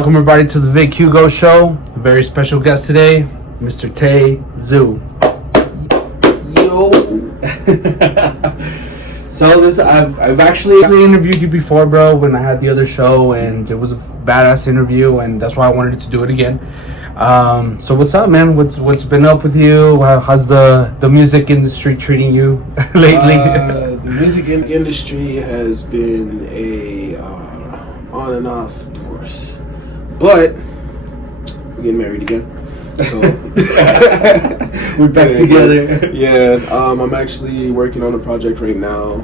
Welcome everybody to the Vic Hugo Show. A very special guest today, Mr. Tae Zu. Yo. So I've actually interviewed you before, bro, when I had the other show, and it was a badass interview, and that's why I wanted to do it again. So what's up, man? What's been up with you? How's the music industry treating you lately? The music industry has been a on and off divorce, but we're getting married again. So We're back together. Yeah, I'm actually working on a project right now,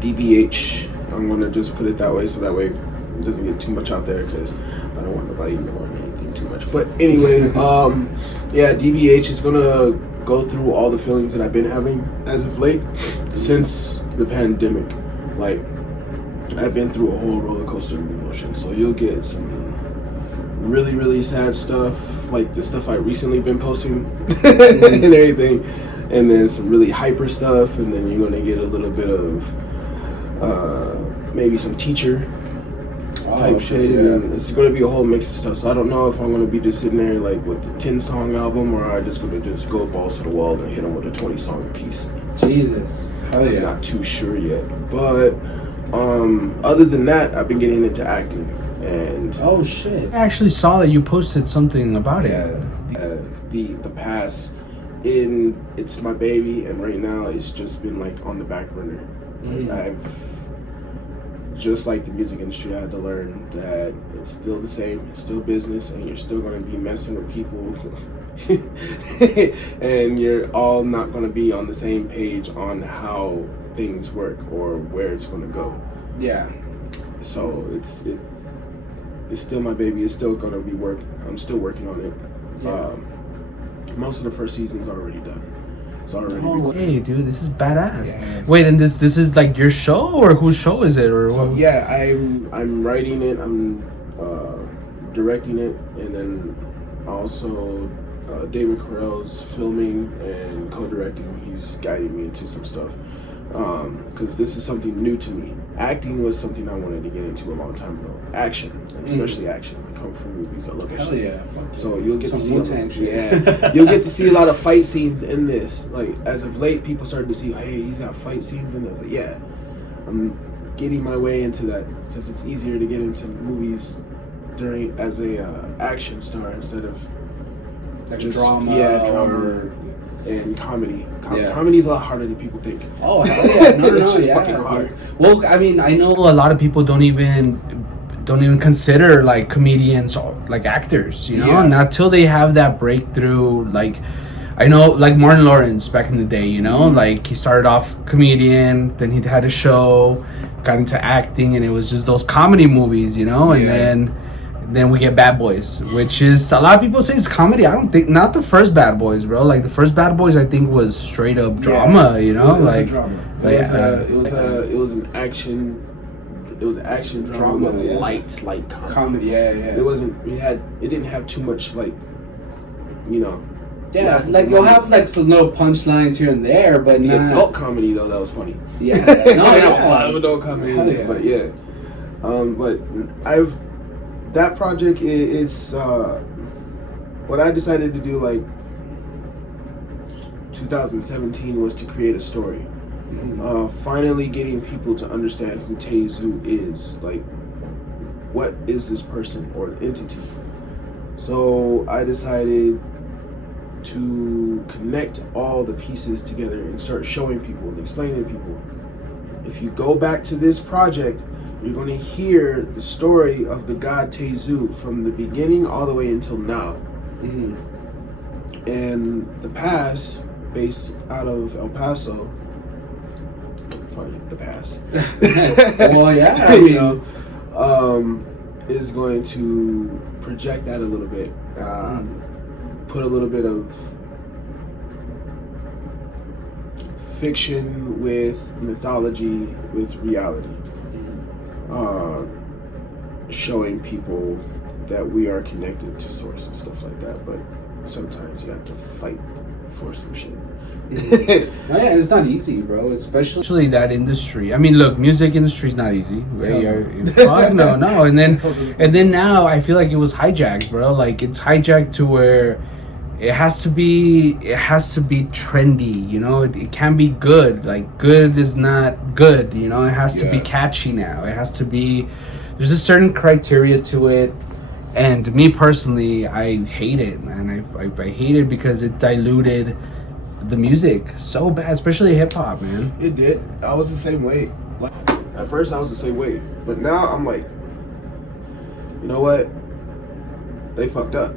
DBH. I'm gonna just put it that way, so that way it doesn't get too much out there, because I don't want nobody knowing anything too much. But anyway, yeah, DBH is gonna go through all the feelings that I've been having as of late since the pandemic. Like, I've been through a whole roller coaster of emotions. So you'll get some really, really sad stuff, like the stuff I recently been posting and everything, and then some really hyper stuff, and then you're gonna get a little bit of maybe some teacher type shit, yeah. and it's gonna be a whole mix of stuff. So I don't know if I'm gonna be just sitting there like with the 10-song album, or I'm just gonna just go balls to the wall and hit them with a 20-song piece. Jesus. Hell yeah. I'm not too sure yet, but other than that, I've been getting into acting. And oh shit! I actually saw that you posted something about it. The past, it's my baby, and right now it's just been like on the back burner. Like, I've just like the music industry, I had to learn that it's still the same, it's still business, and you're still going to be messing with people, and you're all not going to be on the same page on how things work or where it's going to go. Yeah. So it's still my baby. It's still gonna be work. I'm still working on it. Yeah. Most of the first season's already done. It's already. Hey, dude, this is badass. Yeah. Wait, and this is like your show, or whose show is it, or So, what? yeah, I'm writing it. I'm directing it, and then also David Carell's filming and co-directing. He's guiding me into some stuff. Because this is something new to me. Acting was something I wanted to get into a long time ago. Action, especially action, like kung fu movies. I love that shit. Yeah. So you'll get to see, yeah, you'll get to see a lot of fight scenes in this. Like, as of late, people started to see, hey, he's got fight scenes in it. Like, yeah, I'm getting my way into that, because it's easier to get into movies as a action star instead of like just drama. drama. And comedy. Yeah. Comedy is a lot harder than people think. Oh hell yeah! No, It's just yeah. fucking hard. Well, I mean, I know a lot of people don't even consider like comedians or like actors, you know, Yeah. not till they have that breakthrough. Like, I know, like Martin Lawrence back in the day, you know, like he started off comedian, then he had a show, got into acting, and it was just those comedy movies, you know, and then we get Bad Boys, which is, a lot of people say it's comedy. I don't think, not the first Bad Boys, bro. Like the first Bad Boys, I think was straight up drama, you know, it was like a drama. It was an action. It was action drama, with light comedy. Yeah. It wasn't. It didn't have too much, like, you know. Yeah, like you'll have like some little punchlines here and there, but The not adult comedy though, that was funny. Yeah, A lot of adult comedy, but yeah. But that project, it's what I decided to do, like 2017, was to create a story. Finally getting people to understand who Tae Zu is. Like, what is this person or entity? So I decided to connect all the pieces together and start showing people and explaining to people. If you go back to this project, you're going to hear the story of the god Tae Zu from the beginning all the way until now. And the past, based out of El Paso, funny, the past. Well, yeah, I mean, you know, is going to project that a little bit, put a little bit of fiction with mythology, with reality. Showing people that we are connected to source and stuff like that, but sometimes you have to fight for some shit. No, yeah, it's not easy, bro. Especially that industry. I mean, look, music industry is not easy. Fuck no. And then now I feel like it was hijacked, bro. Like it's hijacked to where it has to be trendy. You know, it can be good. Like good is not good. You know, it has to be catchy now. It has to be. There's a certain criteria to it. And me personally, I hate it, man. I hate it because it diluted the music so bad, especially hip hop, man. It did. I was the same way. Like, at first, I was the same way, but now I'm like, you know what? They fucked up.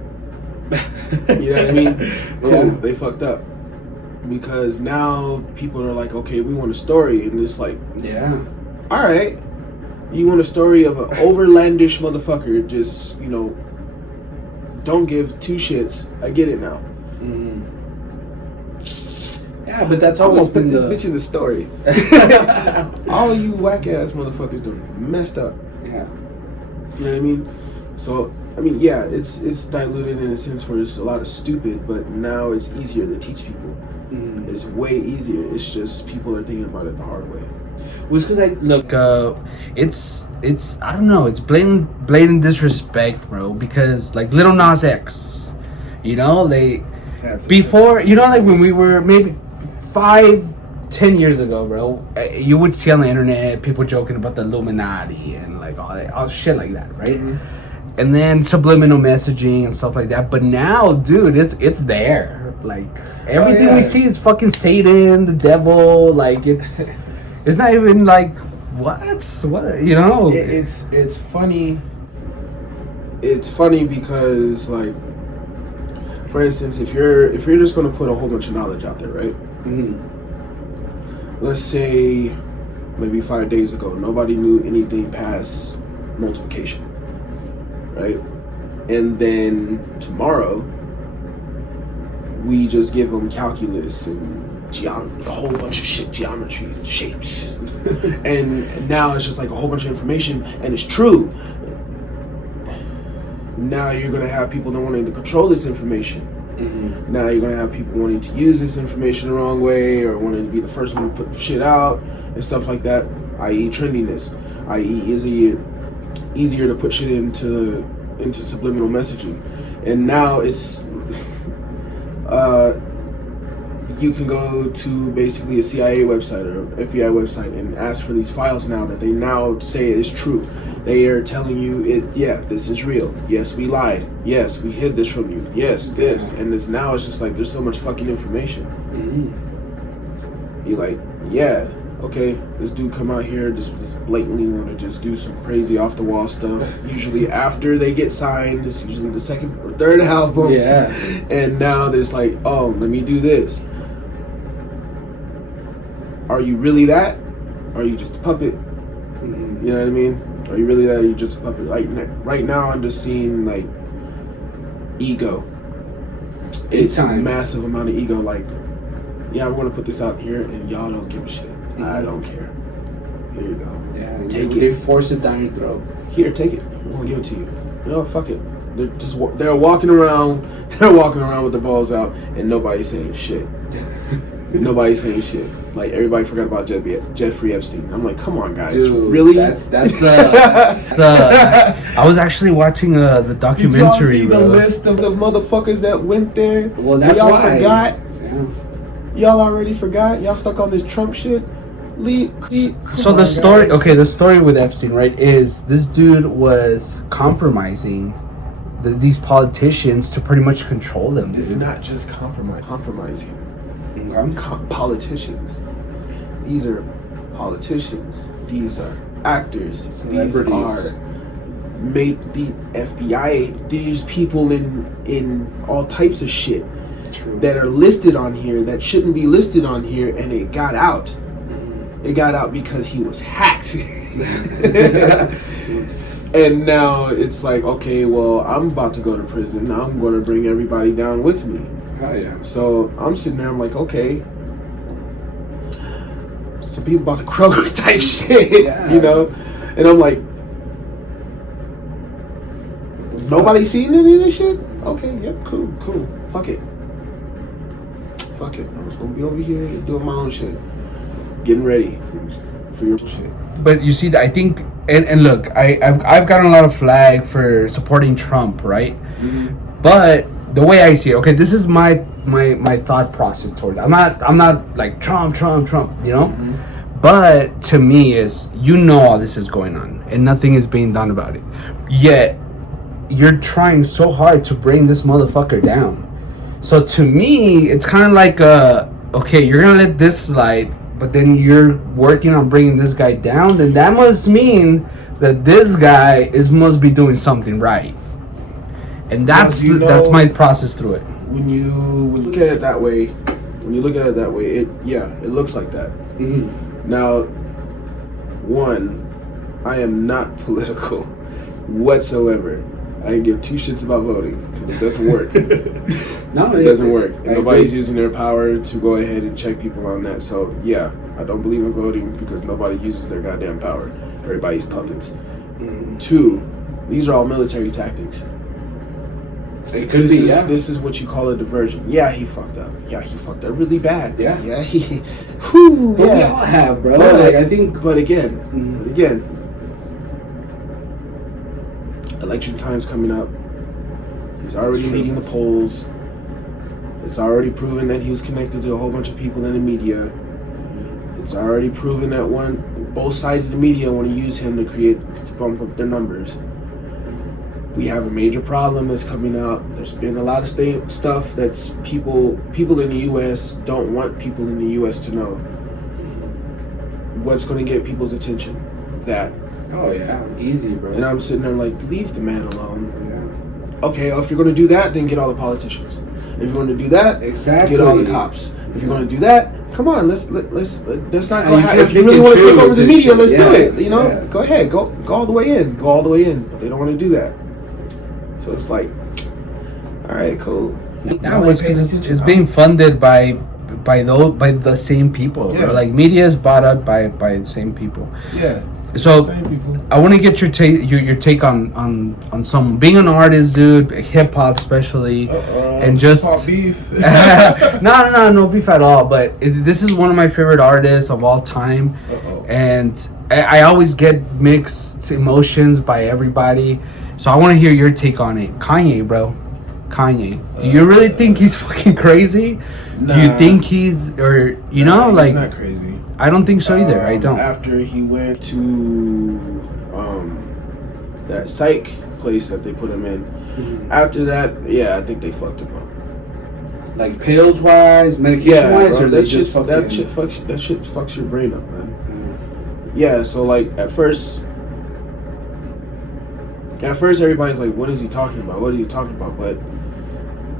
You know what I mean? Cool. Yeah. They fucked up because now people are like, okay, we want a story, and it's like, yeah, all right, you want a story of an overlandish motherfucker? Just don't give two shits. I get it now. Yeah, but that's always been this bitch in the story. All you whack ass motherfuckers done messed up. Yeah. You know what I mean? So I mean, yeah, it's diluted in a sense where it's a lot of stupid, but now it's easier to teach people. It's way easier. It's just people are thinking about it the hard way. Was because it's I don't know, it's blatant disrespect, bro. Because like Lil Nas X, you know, before, you know, like when we were maybe 5-10 years ago, bro, you would see on the internet people joking about the Illuminati and like all shit like that, right? And then subliminal messaging and stuff like that. But now, dude, it's there. Like everything we see is fucking Satan, the devil. Like it's not even like what, you know. It's funny. It's funny because, like, for instance, if you're just gonna put a whole bunch of knowledge out there, right? Let's say maybe 5 days ago, nobody knew anything past multiplication, right? And then tomorrow, we just give them calculus and a whole bunch of shit, geometry and shapes. And now it's just like a whole bunch of information, and it's true. Now you're going to have people that wanting to control this information. Now you're going to have people wanting to use this information the wrong way, or wanting to be the first one to put shit out and stuff like that, i.e. trendiness, i.e. easier to put shit into subliminal messaging. And now it's you can go to basically a CIA website or FBI website and ask for these files now that they now say is true. They are telling you this is real. Yes, we lied. Yes, we hid this from you. Yes, this. And this now it's just like there's so much fucking information. You're like, yeah, okay, this dude come out here just blatantly want to just do some crazy off the wall stuff. Usually after they get signed, it's usually the second or third album. Yeah. And now there's like, oh, let me do this. Are you really that? Or are you just a puppet? You know what I mean? Are you really that? Or are you just a puppet? Like right now, I'm just seeing like ego. It's a massive amount of ego. Like, yeah, I want to put this out here, and y'all don't give a shit. I don't care. Here you go. Yeah, take it. They force it down your throat. Here, take it. I'm gonna give it to you. You know, fuck it. They're walking around. They're walking around with their balls out, and nobody's saying shit. Nobody's saying shit. Like everybody forgot about Jeffrey Epstein. I'm like, come on, guys, dude, really? That's I was actually watching the documentary. Did y'all see the list of the motherfuckers that went there? Well, that's y'all why. Forgot. Yeah. Y'all already forgot. Y'all stuck on this Trump shit. So the story, guys. Okay, the story with Epstein, right, is this dude was compromising these politicians to pretty much control them. It's dude. not just compromising. Politicians. These are politicians. These are actors. These are the FBI. These people in all types of shit. True. That are listed on here that shouldn't be listed on here, and it got out. It got out because he was hacked. And now it's like, okay, well, I'm about to go to prison. Now I'm going to bring everybody down with me. Oh, yeah. So I'm sitting there, I'm like, okay, some people about to Kroger type shit, you know? And I'm like, nobody seen any of this shit? Okay, yep, cool, fuck it. fuck it. I was gonna be over here doing my own shit, getting ready for your shit. But you see, I think, and look, I've gotten a lot of flag for supporting Trump, right? Mm-hmm. But the way I see it, okay, this is my thought process towards it. I'm not like Trump, you know. Mm-hmm. But to me, is all this is going on and nothing is being done about it. Yet you're trying so hard to bring this motherfucker down. So to me, it's kind of like okay, you're gonna let this slide, but then you're working on bringing this guy down. Then that must mean that this guy must be doing something right. And that's my process through it. When you look at it that way, it looks like that. Mm-hmm. Now, one, I am not political whatsoever. I didn't give two shits about voting because it doesn't work. No, it doesn't work. Nobody's using their power to go ahead and check people on that. So yeah, I don't believe in voting because nobody uses their goddamn power. Everybody's puppets. Mm-hmm. Two, these are all military tactics. It could be, yeah. This is what you call a diversion. Yeah, he fucked up. Yeah, he fucked up really bad. Yeah. Yeah, whew, but yeah. we all have, bro. But, like, I think, but again, election time's coming up. He's already leading the polls. It's already proven that he was connected to a whole bunch of people in the media. It's already proven that both sides of the media want to use him to bump up their numbers. We have a major problem that's coming out. There's been a lot of stuff that's people in the U.S. don't want people in the U.S. to know. What's going to get people's attention? That. Oh yeah, easy, bro. And I'm sitting there like, leave the man alone. Yeah. Okay, if you're going to do that, then get all the politicians. If you're going to do that, get all the cops. If you're going to do that, come on, let's not go. If you really want to take over the media, let's do it. You know, go ahead, go all the way in, But they don't want to do that. So it's like, all right, cool. No, it's being funded by the same people. Yeah. Like media is bought up by the same people. Yeah. So I want to get your take on some being an artist, dude, hip hop especially, and just beef. no beef at all. But this is one of my favorite artists of all time, and I always get mixed emotions by everybody. So I want to hear your take on it. Kanye, bro. Kanye. Do you really think he's fucking crazy? Nah. Do you think he's, or you know, like? He's not crazy. I don't think so either. I don't. After he went to that psych place that they put him in, after that, yeah, I think they fucked him up. Like pills wise, medication wise, bro, or that shit fucks your brain up, man. Mm-hmm. Yeah, so like at first everybody's like, what is he talking about? What are you talking about? But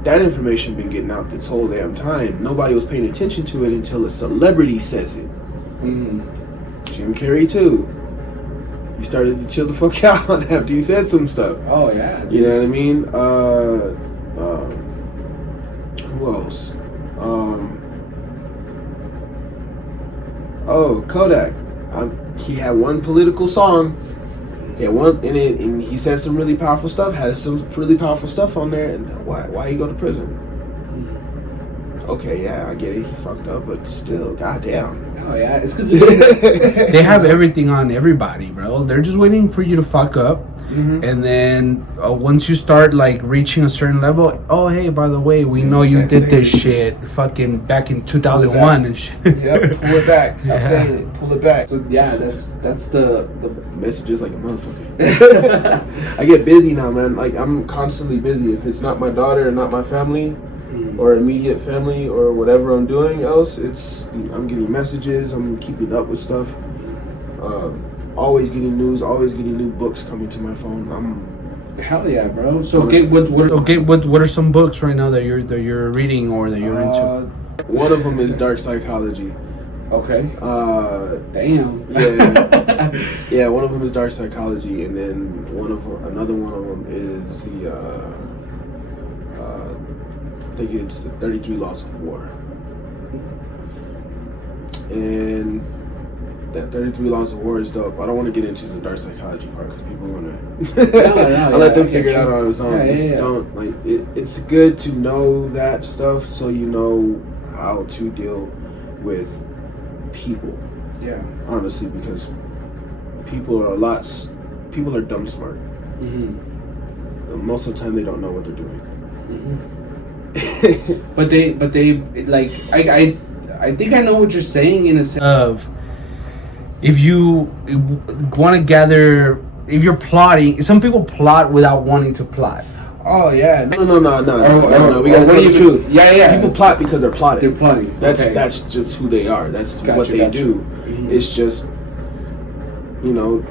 that information been getting out this whole damn time. Nobody was paying attention to it until a celebrity says it. Mm-hmm. Jim Carrey too. He started to chill the fuck out after he said some stuff. Oh yeah. You know what I mean? Who else? Kodak. He had one political song. He had one, and he said some really powerful stuff. Had some really powerful stuff on there. And why he go to prison? Okay, yeah, I get it. He fucked up, but still, goddamn. Oh yeah, it's because they have everything on everybody, bro. They're just waiting for you to fuck up, and then once you start like reaching a certain level, oh hey, by the way, we know you did this shit, fucking back in 2001 and shit. Yep, pull it back. Stop saying it. Pull it back. So yeah, that's the messages like a motherfucker. I get busy now, man. Like I'm constantly busy. If it's not my daughter and not my family, or immediate family, or whatever I'm doing else, I'm getting messages. I'm keeping up with stuff. Always getting news. Always getting new books coming to my phone. Hell yeah, bro. So what are some books right now that you're reading or that you're into? One of them is Dark Psychology. Okay. Damn. Yeah. Yeah. One of them is Dark Psychology, and then another one of them is the. I think it's the 33 Laws of War. And that 33 Laws of War is dope. I don't want to get into the dark psychology part because people want to. I'll let them figure it out on its own. Don't like it. It's good to know that stuff so you know how to deal with people. Yeah. Honestly, because people are dumb smart. And most of the time they don't know what they're doing. But they like I think I know what you're saying in a sense of if you want to gather, if you're plotting, some people plot without wanting to plot. Oh yeah, no. We what gotta tell do the you truth. mean? Yeah. People plot because they're plotting. They're plotting. That's just who they are. That's what they do. It's just, you know,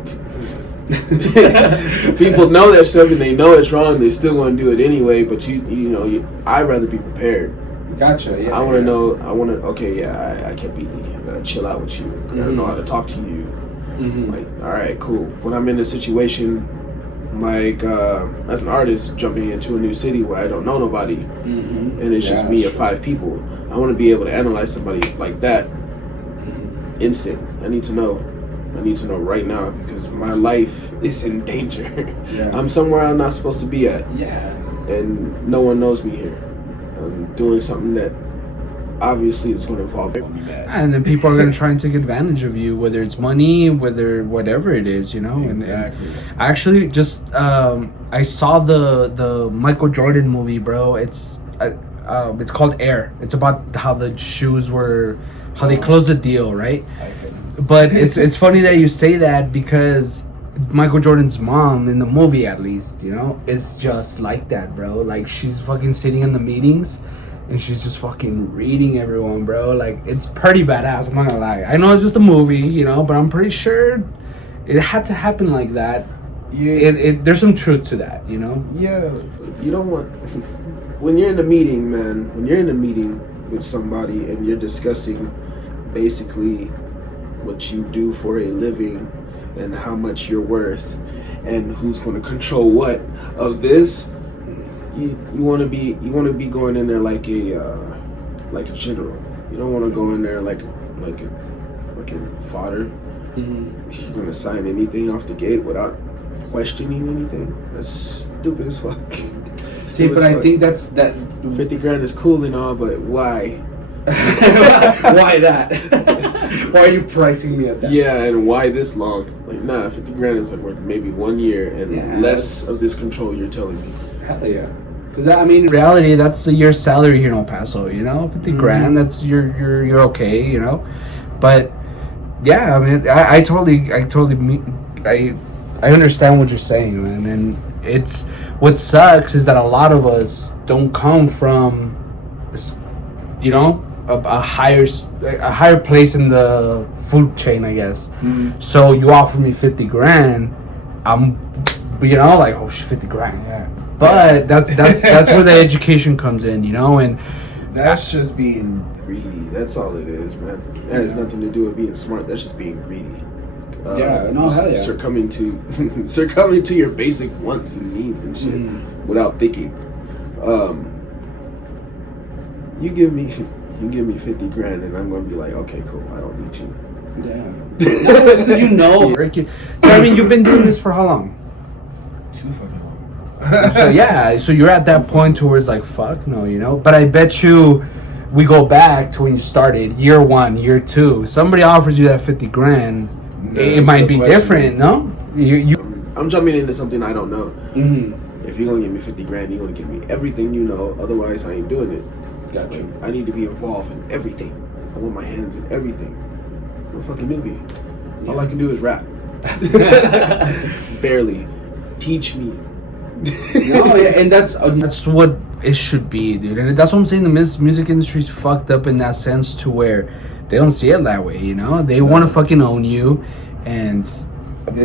people know that stuff and they know it's wrong. They still want to do it anyway. But I'd rather be prepared. Gotcha. Yeah. I want to know. Okay, yeah, I can be chill out with you. I don't know how to talk to you. Like, all right, cool. When I'm in a situation like as an artist jumping into a new city where I don't know nobody, and it's just me or 5 people, I want to be able to analyze somebody like that instant. I need to know right now because my life is in danger. I'm somewhere I'm not supposed to be at, and no one knows me here. I'm doing something that obviously is going to involve me bad. And then people are going to try and take advantage of you, whether it's money, whether whatever it is, Exactly. And I actually just I saw the Michael Jordan movie, bro. It's called Air. It's about how the shoes were, how they closed the deal, right? But it's funny that you say that because Michael Jordan's mom in the movie, at least, is just like that, bro. Like, she's fucking sitting in the meetings and she's just fucking reading everyone, bro. Like, it's pretty badass, I'm not gonna lie. I know it's just a movie, but I'm pretty sure it had to happen like that. Yeah. There's some truth to that, Yeah. You don't want... When you're in a meeting, man, when you're in a meeting with somebody and you're discussing basically what you do for a living and how much you're worth and who's going to control what of this, you want to be going in there like a general. You don't want to go in there like a fodder. You're going to sign anything off the gate without questioning anything. That's stupid as fuck. See, but I think that 50 grand is cool and all, but why? Why that? Why are you pricing me at that? Yeah, and why this long? Like, nah, 50 grand is like worth maybe 1 year and less of this control you're telling me. Hell yeah. Because in reality, that's a year's salary here in El Paso. 50 grand. That's you're okay. But yeah, I mean, I totally I understand what you're saying, man. And it's what sucks is that a lot of us don't come from, a higher place in the food chain, I guess. So you offer me 50 grand, I'm, like, oh, 50 grand, yeah. But that's where the education comes in, and that's just being greedy. That's all it is, man. That has nothing to do with being smart. That's just being greedy. Hell yeah. Succumbing to your basic wants and needs and shit without thinking. You give me 50 grand and I'm gonna be like, okay, cool, I don't need you. Yeah. I mean, you've been doing this for how long? Too fucking long. So you're at that point towards like, fuck no, but I bet you we go back to when you started, year 1, year 2, somebody offers you that 50 grand, it might be different, no? I'm jumping into something I don't know. If you're gonna give me 50 grand, you're gonna give me everything you know, otherwise I ain't doing it. Gotcha. Like, I need to be involved in everything. I want my hands in everything. I'm a fucking newbie. All I can do is rap. Barely. Teach me. And that's what it should be, dude. And that's what I'm saying. The music industry's fucked up in that sense to where they don't see it that way. They want to fucking own you, and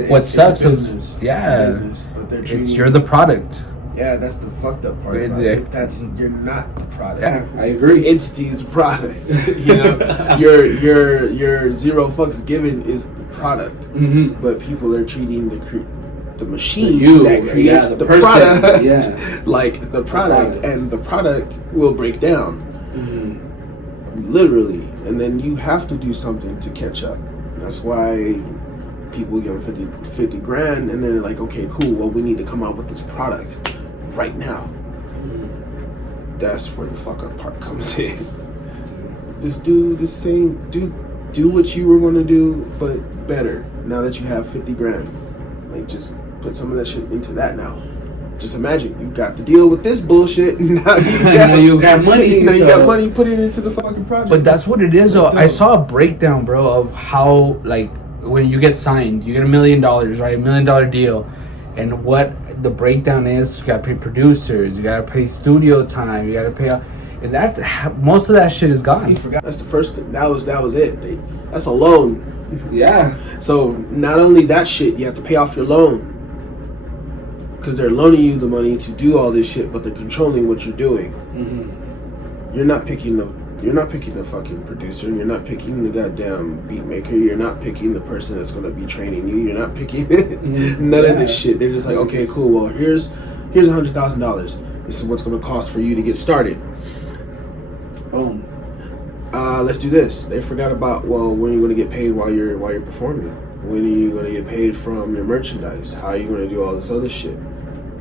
what sucks is you're the product. Yeah, that's the fucked up part. You're not the product. Yeah, I agree. Entity is the product. Your zero fucks given is the product. But people are treating the machine that creates the product like the product, and the product will break down. Literally, and then you have to do something to catch up. That's why people give them 50 grand, and they're like, okay, cool. Well, we need to come out with this product right now. That's where the fuck up part comes in. Just do the same. Do what you were gonna do, but better. Now that you have 50 grand, like just put some of that shit into that now. Just imagine you got to deal with this bullshit. Now you got money. Now you got money. Put it into the fucking project. But that's what it is, though. dope. I saw a breakdown, bro, of how like when you get signed, you get $1 million, right? $1 million deal, and what the breakdown is. You got to pay producers. You got to pay studio time. You got to pay, and that most of that shit is gone. You forgot. That's the first. That was it. That's a loan. Yeah. So not only that shit, you have to pay off your loan. Because they're loaning you the money to do all this shit, but they're controlling what you're doing. Mm-hmm. You're not picking the fucking producer. You're not picking the goddamn beat maker. You're not picking the person that's gonna be training you. You're not picking none of this shit. They're just like, okay, cool. Well, here's $100,000. This is what's gonna cost for you to get started. Boom. Let's do this. They forgot about, well, when are you gonna get paid while you're performing? When are you gonna get paid from your merchandise? How are you gonna do all this other shit?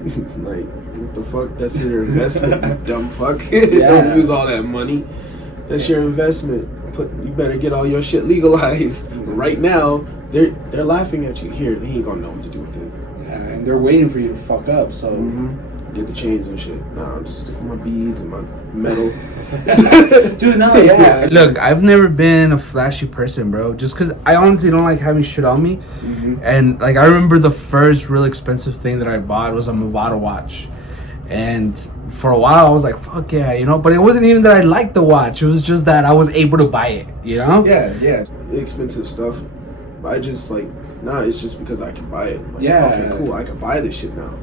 Like, what the fuck? That's your investment, you dumb fuck. Yeah. Don't use all that money. That's your investment. You better get all your shit legalized. Right now, they're laughing at you. Here, they ain't gonna know what to do with it. Yeah, and they're waiting for you to fuck up. So get the chains and shit. Nah, I'm just sticking my beads and my metal. Dude, no, yeah. Look, I've never been a flashy person, bro. Just because I honestly don't like having shit on me. And like, I remember the first real expensive thing that I bought was a Movado watch. And for a while, I was like, fuck yeah, you know? But it wasn't even that I liked the watch. It was just that I was able to buy it, you know? Yeah. Expensive stuff. I just like, nah, it's just because I can buy it. Like, yeah. Okay, cool. I can buy this shit now.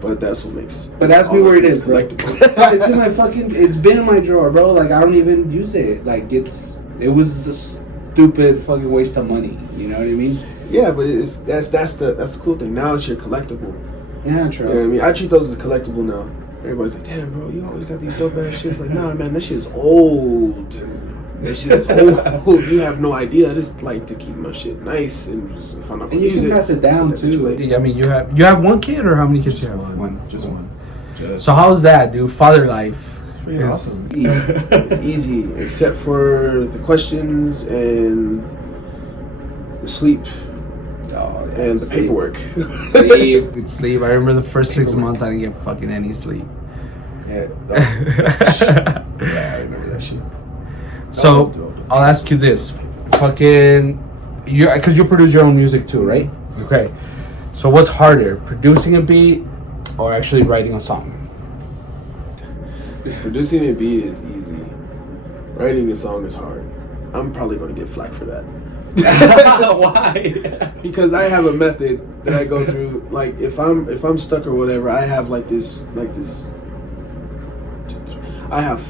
But that's what makes. But that's me where it is, bro. Collectible. It's in my fucking. It's been in my drawer, bro. Like I don't even use it. Like it was a stupid fucking waste of money. You know what I mean? Yeah, but that's the cool thing. Now it's your collectible. Yeah, true. You know what I mean? I treat those as collectible now. Everybody's like, damn, bro, you always got these dope ass shits. Like, nah, man, that shit is old. That shit is old. You have no idea. I just like to keep my shit nice and just if I'm not gonna use it. And you can pass it down too. I mean, you have one kid or how many kids do you have? One. Just one. So how's that, dude? Father life. Pretty awesome. It's easy, except for the questions and the sleep. And the paperwork. Sleep. I remember the first 6 months I didn't get fucking any sleep. Yeah. Yeah, I remember that shit. So I'll ask you this, because you produce your own music too, right? Okay. So what's harder, producing a beat or actually writing a song? Producing a beat is easy. Writing a song is hard. I'm probably going to get flack for that. Why? Because I have a method that I go through. Like if I'm stuck or whatever, I have like this. I have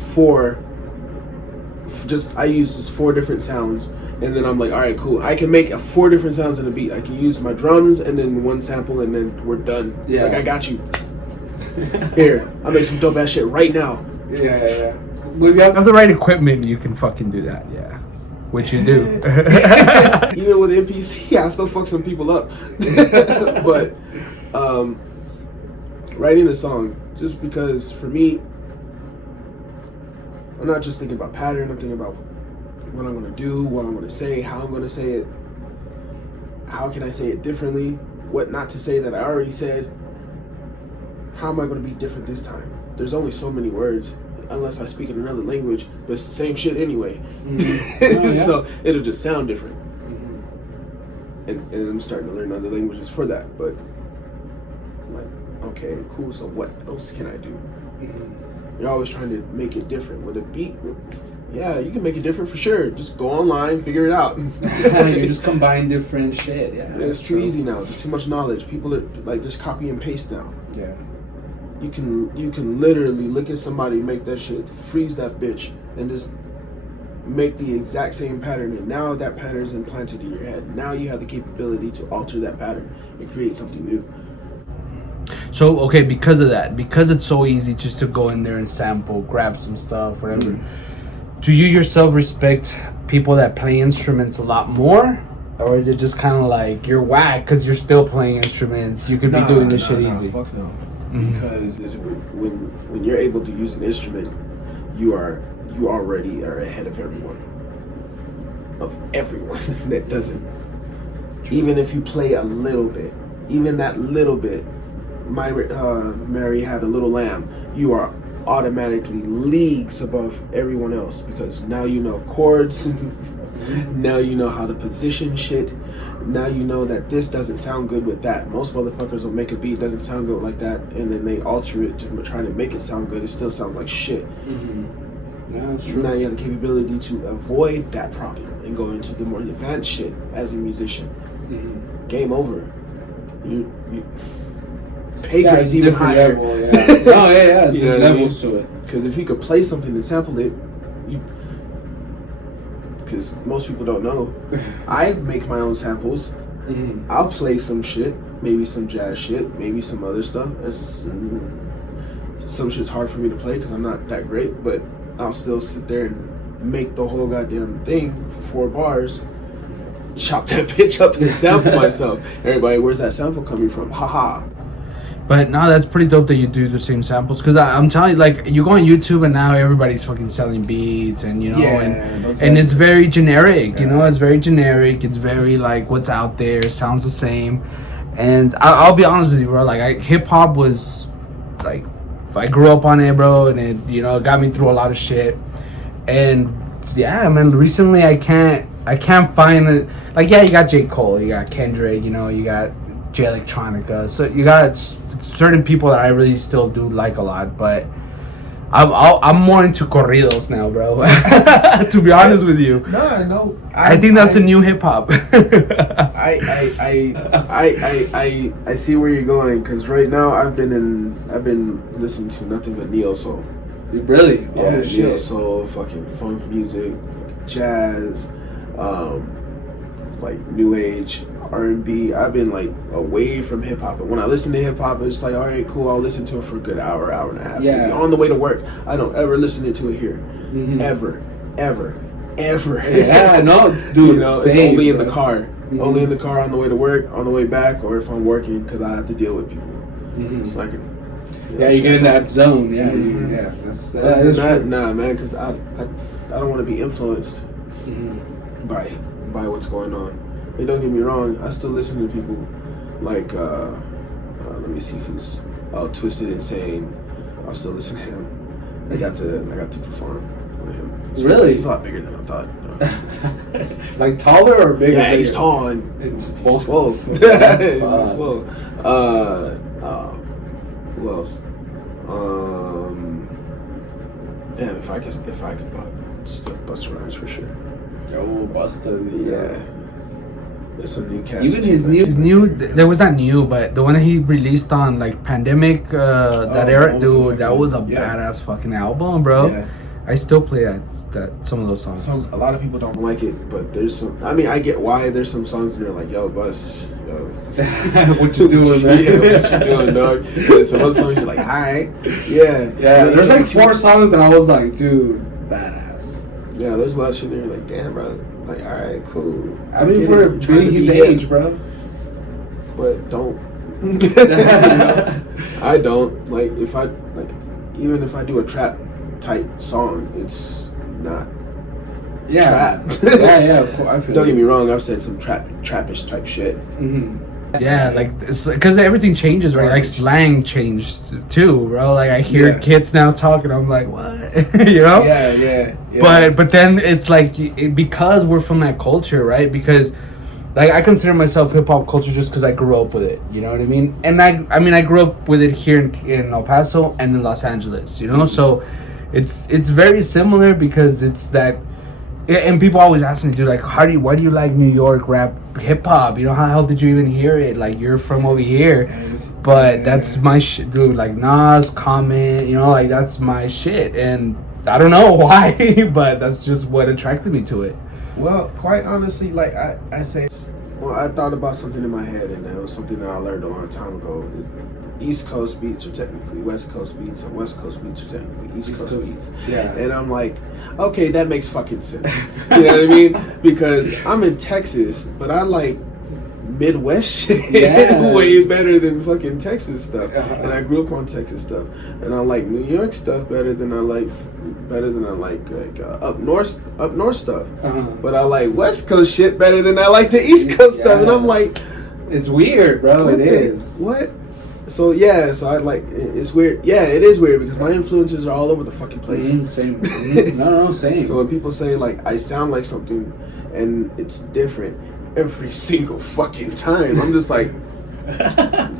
I use just 4 different sounds, and then I'm like, all right, cool. I can make 4 different sounds in a beat. I can use my drums and then one sample, and then we're done. Yeah. Like I got you. Here, I'll make some dope ass shit right now. Yeah. Well, if you have the right equipment, you can fucking do that. Yeah. Which you do. Even with MPC, I still fuck some people up. But writing a song, just because for me, I'm not just thinking about pattern, I'm thinking about what I'm going to do, what I'm going to say, how I'm going to say it, how can I say it differently, what not to say that I already said, how am I going to be different this time? There's only so many words. Unless I speak in another language, but it's the same shit anyway. Oh, yeah. So it'll just sound different. And I'm starting to learn other languages for that. But I'm like, okay, cool. So what else can I do? You're always trying to make it different. With a beat, yeah, you can make it different for sure. Just go online, figure it out. You just combine different shit. Yeah, it's too easy now. There's too much knowledge. People are like just copy and paste now. Yeah. You can literally look at somebody, make that shit, freeze that bitch, and just make the exact same pattern. And now that pattern is implanted in your head. Now you have the capability to alter that pattern and create something new. So, okay, because of that, because it's so easy just to go in there and sample, grab some stuff, whatever, do you yourself respect people that play instruments a lot more? Or is it just kind of like you're whack because you're still playing instruments? You could be doing this shit easy. Fuck no. Because when you're able to use an instrument, you are you already are ahead of everyone. That doesn't. Even if you play a little bit, even that little bit, Mary Had a Little Lamb, you are automatically leagues above everyone else because now you know chords, now you know how to position shit, now you know that this doesn't sound good with that. Most motherfuckers will make a beat doesn't sound good like that, and then they alter it to try to make it sound good. It still sounds like shit. Yeah, that's true. Now you have the capability to avoid that problem and go into the more advanced shit as a musician. Game over. You pay grades even higher. Level, yeah. Oh yeah. You know levels to it. Because if you could play something and sample it, because most people don't know, I make my own samples. I'll play some shit, maybe some jazz shit, maybe some other stuff. Some shit's hard for me to play because I'm not that great, but I'll still sit there and make the whole goddamn thing for 4 bars, chop that bitch up and sample myself. Everybody, where's that sample coming from? Haha. But no, that's pretty dope that you do the same samples. Because I'm telling you, like, you go on YouTube and now everybody's fucking selling beats and, you know, and it's very generic, you know, it's very generic. It's very, like, what's out there, sounds the same. And I'll be honest with you, bro, like, hip hop was, like, I grew up on it, bro, and it, you know, got me through a lot of shit. And, yeah, man, recently I can't find it. Like, yeah, you got J. Cole, you got Kendrick, you know, you got J Electronica. So you got certain people that I really still do like a lot, but I'm more into corridos now, bro. To be honest with you. No. I think that's the new hip hop. I see where you're going because right now I've been listening to nothing but neo soul. Really? Yeah, neo soul, fucking funk music, jazz, like new age, R&B. I've been like away from hip hop, and when I listen to hip hop, it's like, all right, cool. I'll listen to it for a good hour and a half. Yeah. Maybe on the way to work, I don't ever listen to it here, ever. Yeah, no, dude. You know, same, it's only in bro. the car, only in the car on the way to work, on the way back, or if I'm working because I have to deal with people. So I can. You get in that zone. Yeah, yeah. That's nah, man, because I don't want to be influenced by what's going on. And don't get me wrong, I still listen to people like let me see who's Twisted Insane. I'll still listen to him. I got to perform with him. Really? He's a lot bigger than I thought. Like taller or bigger? Yeah, he's tall and he's swole. He's swole. Who else? Damn, if I could Busta Rhymes for sure. Oh, Busta. Yeah. There's some new cats. Even his new, there was not new, but the one that he released on like Pandemic, that era, dude, that was a badass fucking album, bro. Yeah. I still play that some of those songs. A lot of people don't like it, but there's some. I mean, I get why there's some songs that are like, "Yo, Bus, yo, what you doing, man? Yeah, what you doing, dog?" And some other songs you're like, "Alright, yeah." There's like 4 songs that I was like, dude, badass. Yeah, there's a lot of shit there. You're like, damn, bro. Like, alright, cool. I mean, for being his age, bro. But don't. I don't like even if I do a trap type song, it's not trap. Yeah, of course. I feel Don't get me wrong, I've said some trappish type shit. Yeah, like it's because everything changes, right? Like slang changed too, bro. Like I hear kids now talking, I'm like, what? You know? Yeah. But then it's like because we're from that culture, right? Because like I consider myself hip hop culture just because I grew up with it. You know what I mean? And I mean I grew up with it here in El Paso and in Los Angeles. You know, so it's very similar because it's that. And people always ask me, dude, like, why do you like New York rap hip hop? You know, how the hell did you even hear it? Like, you're from over here. But that's my shit, dude. Like, Nas, Common, you know, like, that's my shit. And I don't know why, but that's just what attracted me to it. Well, quite honestly, like, I say, well, I thought about something in my head, and it was something that I learned a long time ago. East Coast beats are technically West Coast beats, and West Coast beats are technically East Coast beats. Yeah. And I'm like, okay, that makes fucking sense. You know what I mean? Because I'm in Texas, but I like Midwest shit Yeah. way better than fucking Texas stuff. Uh-huh. And I grew up on Texas stuff, and I like New York stuff better than I like up north stuff. Uh-huh. But I like West Coast shit better than I like the East Coast stuff, and I'm like, it's weird, bro. what It is. what? So yeah, so I like it's weird. Yeah, it is weird because my influences are all over the fucking place. Same. No, same. So when people say like I sound like something and it's different every single fucking time, I'm just like,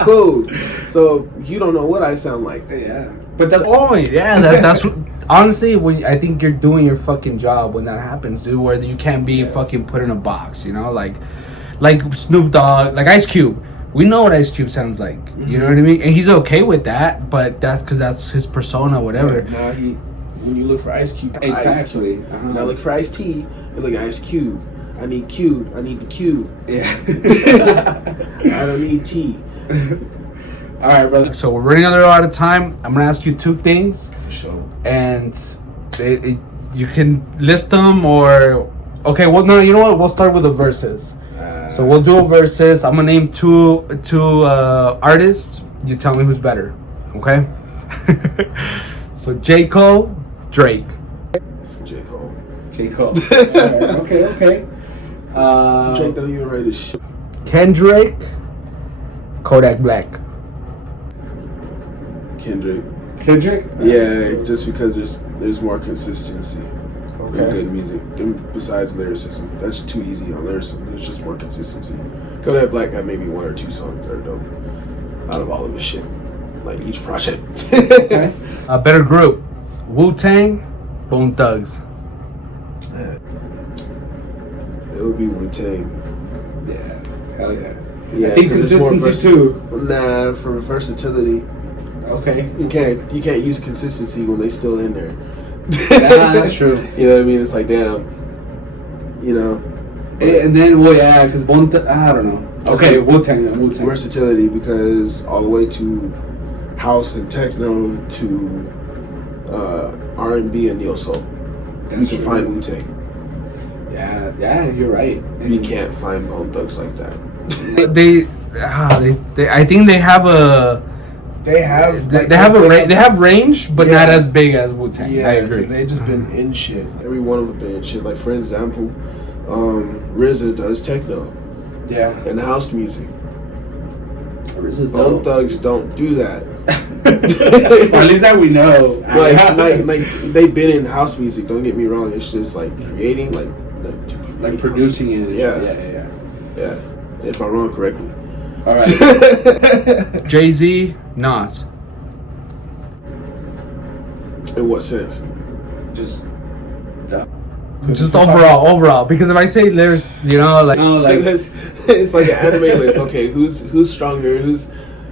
cool. So you don't know what I sound like. Yeah, but that's that's what, honestly, when I think you're doing your fucking job when that happens, dude, where you can't be fucking put in a box, you know, like Snoop Dogg, like Ice Cube. We know what Ice Cube sounds like, you know what I mean, and he's okay with that, but that's because that's his persona, whatever. Now when you look for Ice Cube, Exactly. Ice Cube. Uh-huh. When I look for Ice T, you look at Ice Cube. I need Cube. I need the Cube. Yeah. I don't need T. All right, brother. So we're running out of time. I'm gonna ask you two things, For sure. and you can list them or okay. Well, no, you know what? We'll start with the verses. So we'll do a verses. I'm gonna name two artists. You tell me who's better. Okay. So J. Cole, Drake. It's J. Cole. J. Cole. Okay. Drake don't even write his shit. Kendrick, Kodak Black. Kendrick. Kendrick? Yeah, just because there's more consistency in Okay. good music. And besides lyricism, that's too easy on lyricism. There's just more consistency. Kodak Black had maybe one or two songs that are dope out of all of his shit, like each project. Okay. A better group: Wu-Tang, Bone Thugs. It would be Wu-Tang. Yeah, hell yeah. Yeah, I think 'cause it's more consistency too. Nah, for versatility, Okay. you can't use consistency when they still in there. Nah, that's true. You know what I mean? It's like damn. You know. And then, well, yeah, because Bone Thugs, I don't know. Okay, Wu-Tang, then Wu-Tang. Versatility, because all the way to house and techno to R&B and neo soul, you That's can true. find Wu-Tang. Yeah, you're right. You can't find Bone Thugs like that. They I think they have a. They have They have range, but not Yeah. as big as Wu-Tang. Yeah, I agree. They just been in shit. Every one of them been in shit. Like for example, RZA does techno Yeah. and house music. This is Bone dope. Thugs don't do that. Or at least that we know. like they've been in house music. Don't get me wrong. It's just like creating, like producing it. Yeah. Yeah. Yeah. If I'm wrong, correct me. All right. Jay-Z, Nas. In what sense? Just overall. Because if I say there's, you know, like it's like an anime list. Okay, who's stronger? Who's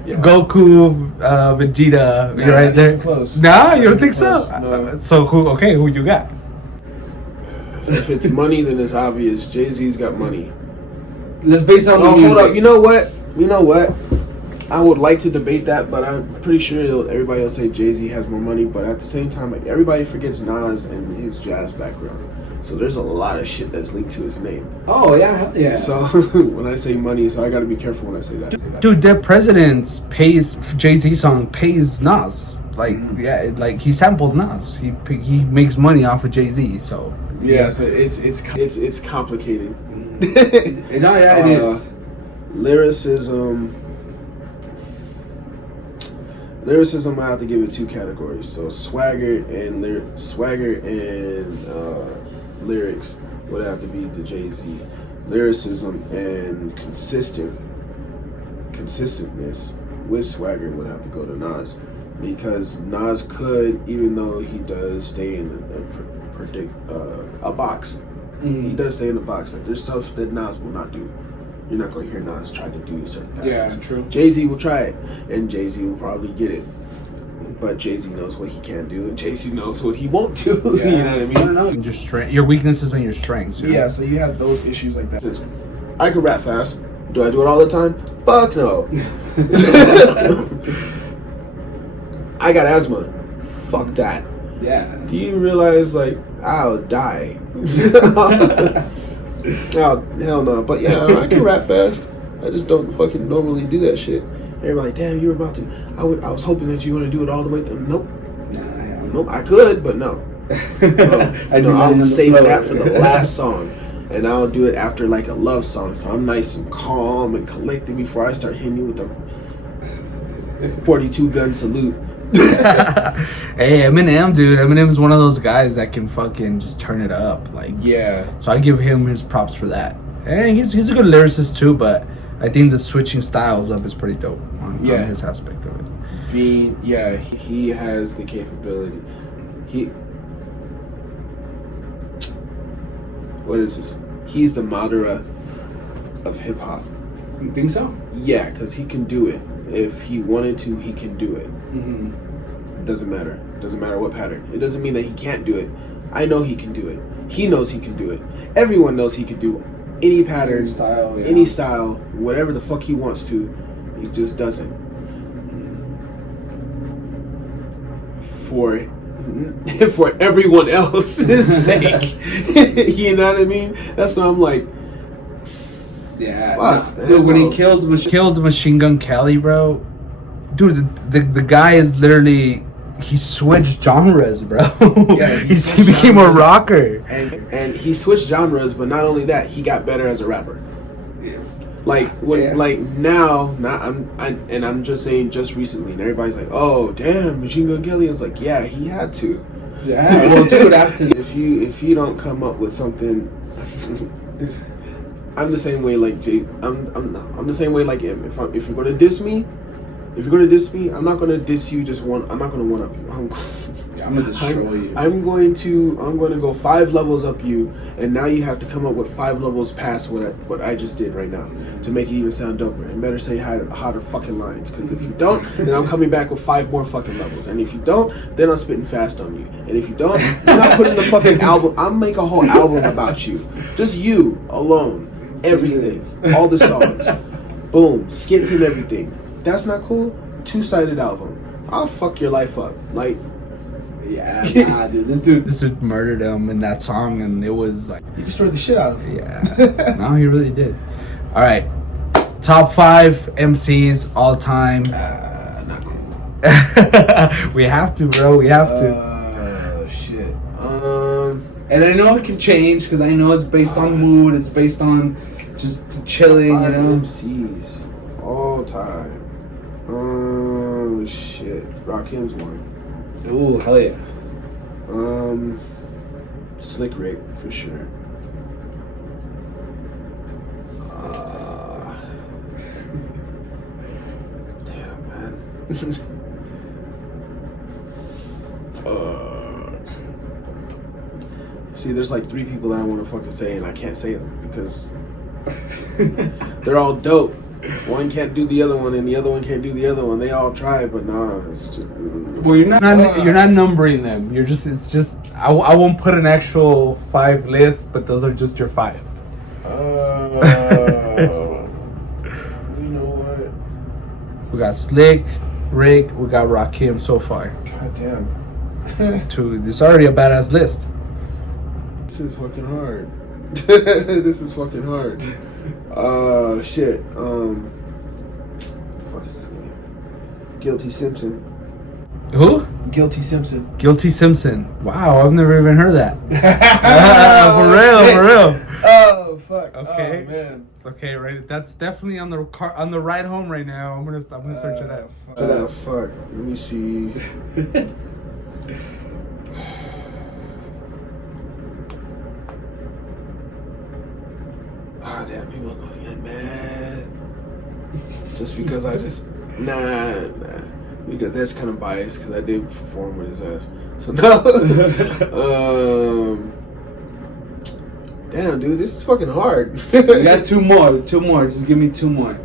Goku, Vegeta, Nah, you're right not there. even close. Nah, you don't Not think even so? close, no. So who you got? If it's money, then it's obvious. Jay-Z's got money. Let's base it on Oh, hold up. You know what? I would like to debate that, but I'm pretty sure everybody will say Jay-Z has more money. But at the same time, like, everybody forgets Nas and his jazz background. So there's a lot of shit that's linked to his name. Oh yeah. So when I say money, so I got to be careful when I say that. Dude, their president pays Jay-Z song pays Nas. Like yeah, like he sampled Nas. He makes money off of Jay-Z. So Yeah, so it's complicated. No, yeah, it is. Lyricism, I have to give it two categories. So swagger and lyrics would have to be the Jay-Z. Lyricism and consistentness with swagger would have to go to Nas, because Nas could, even though he does stay in a box. He does stay in the box. Like there's stuff that Nas will not do. You're not going to hear Nas try to do certain patterns. Yeah, true. Jay-Z will try it, and Jay-Z will probably get it. But Jay-Z knows what he can do, and Jay-Z knows what he won't do. Yeah. You know what I mean? I don't know. Your strength, your weaknesses and your strengths. You know? Yeah, so you have those issues like that. I can rap fast. Do I do it all the time? Fuck no. I got asthma. Fuck that. Yeah. Do you realize, like, I'll die? Oh, hell no. But yeah, I can rap fast. I just don't fucking normally do that shit. Everybody like, damn, you were about to. I was hoping that you were gonna do it all the way through. Nope. Nope. I could, but no. I'll save that for the last song, and I'll do it after like a love song. So I'm nice and calm and collected before I start hitting you with the 42 gun salute. Hey, Eminem, dude. Eminem's one of those guys that can fucking just turn it up. Like, yeah. So I give him his props for that. And he's a good lyricist too, but I think the switching styles up is pretty dope on his aspect of it. He has the capability. What is this? He's the Madara of hip hop. You think so? Yeah, because he can do it. If he wanted to, he can do it. Mm-hmm. It doesn't matter. It doesn't matter what pattern. It doesn't mean that he can't do it. I know he can do it. He knows he can do it. Everyone knows he can do any pattern, any style, whatever the fuck he wants to. He just doesn't. For everyone else's sake. You know what I mean? That's what I'm like. Yeah, fuck, dude. When he killed Machine Gun Kelly, bro. Dude, the guy is literally, he switched genres, bro. Yeah, he became a rocker. And he switched genres, but not only that, he got better as a rapper. Yeah. Like I'm just saying, just recently, and everybody's like, "Oh, damn, Machine Gun Kelly." I was like, "Yeah, he had to." Yeah. Well, dude, after if you don't come up with something, I'm the same way. Like Jay, I'm the same way. Like him. If you're gonna diss me, I'm not gonna diss you. I'm not gonna one up you. I'm gonna destroy you. I'm going to go 5 levels up you, and now you have to come up with 5 levels past what I just did right now to make it even sound doper. And better say hotter fucking lines, because if you don't, then I'm coming back with 5 more fucking levels. And if you don't, then I'm spitting fast on you. And if you don't, then I'm putting the fucking album. I'll make a whole album about you, just you alone, everything, all the songs, boom, skits and everything. That's not cool. 2-sided album. I'll fuck your life up. Like, yeah, nah, dude. This dude murdered him in that song, and it was like, he destroyed the shit out of him. Yeah, no, he really did. All right, top 5 MCs all time. Not cool. We have to, bro. We have to. Shit. And I know it can change because I know it's based on mood. It's based on just chilling. 5 you know, MCs all time. Shit. Rakim's one. Ooh, hell yeah. Slick Rick for sure. Damn, man. See, there's like 3 people that I want to fucking say, and I can't say them because they're all dope. One can't do the other one, and the other one can't do the other one. They all try, but nah, it's just. Well, you're not numbering them. It's just. I won't put an actual 5 list, but those are just your 5. You know what? We got Slick, Rick. We got Rakim so far. God damn. It's already a badass list. This is fucking hard. This is fucking hard. Shit. What the fuck is his name? Guilty Simpson. Who? Guilty Simpson. Guilty Simpson. Wow, I've never even heard that. For real. Oh fuck. Okay. Oh, man. Okay, right. That's definitely on the ride home right now. I'm gonna search it out. Fuck. Let me see. Oh damn, people know get mad. Just because I just nah. Because that's kind of biased because I did perform with his ass. So no. Damn, dude, this is fucking hard. You got 2 more. Just give me 2 more.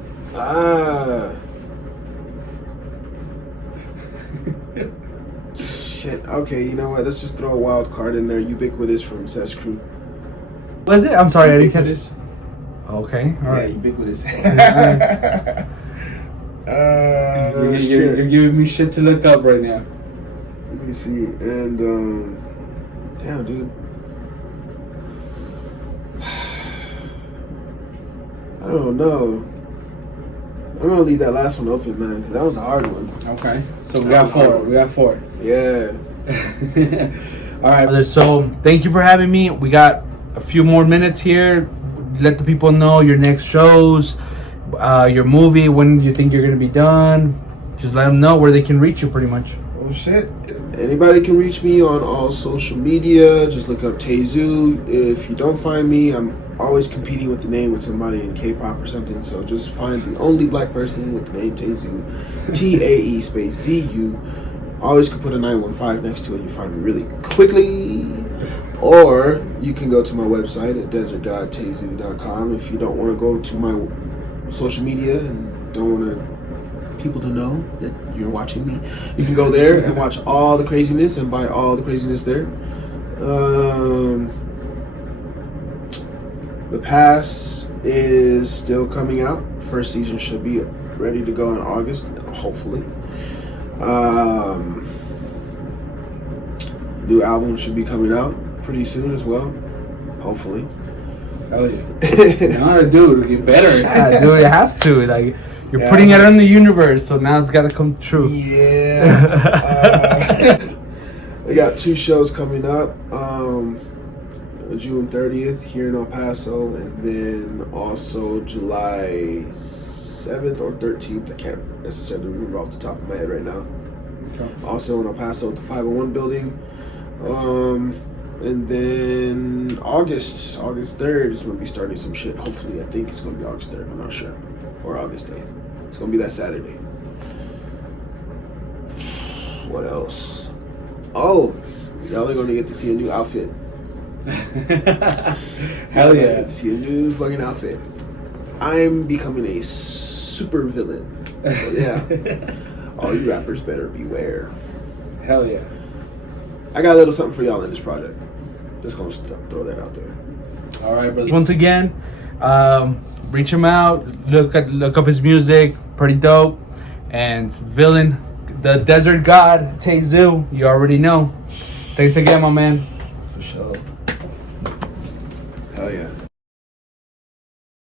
Shit. Okay, you know what? Let's just throw a wild card in there. Ubiquitous from Ses Crew. Was it? I'm sorry, I didn't catch it. Okay, all right. Yeah, Ubiquitous. You're giving me shit to look up right now. Let me see. And damn, dude. I don't know. I'm gonna leave that last one open, man, because that was a hard one. Okay. So we got four. We got four. Yeah. All right, brother. So thank you for having me. We got a few more minutes here. Let the people know your next shows, your movie, when you think you're gonna be done. Just let them know where they can reach you, pretty much. Oh shit. Anybody can reach me on all social media. Just look up Tae Zu. If you don't find me, I'm always competing with the name with somebody in K-pop or something. So just find the only black person with the name Tae Zu. TAE space ZU. Always can put a 915 next to it. You find me really quickly. Or you can go to my website at desertgodtaezu.com if you don't want to go to my social media and don't want people to know that you're watching me. You can go there and watch all the craziness and buy all the craziness there. The Pass is still coming out. First season should be ready to go in August, hopefully. New album should be coming out pretty soon as well, hopefully. Hell yeah. No, dude, get better. Yeah, dude, it has to. Like, you're putting it in the universe, so now it's got to come true. Yeah. We got 2 shows coming up. June 30th here in El Paso, and then also July 7th or 13th. I can't necessarily remember off the top of my head right now. Okay. Also in El Paso at the 501 building. And then August 3rd is going to be starting some shit. Hopefully, I think it's going to be August 3rd. I'm not sure. Or August 8th. It's going to be that Saturday. What else? Oh, y'all are going to get to see a new outfit. Hell yeah. Get to see a new fucking outfit. I'm becoming a super villain. So yeah. All you rappers better beware. Hell yeah. I got a little something for y'all in this project. Just gonna throw that out there. All right, brother. Once again, reach him out. Look up his music. Pretty dope. And villain, the desert god, Tae Zu. You already know. Thanks again, my man. For sure. Hell yeah.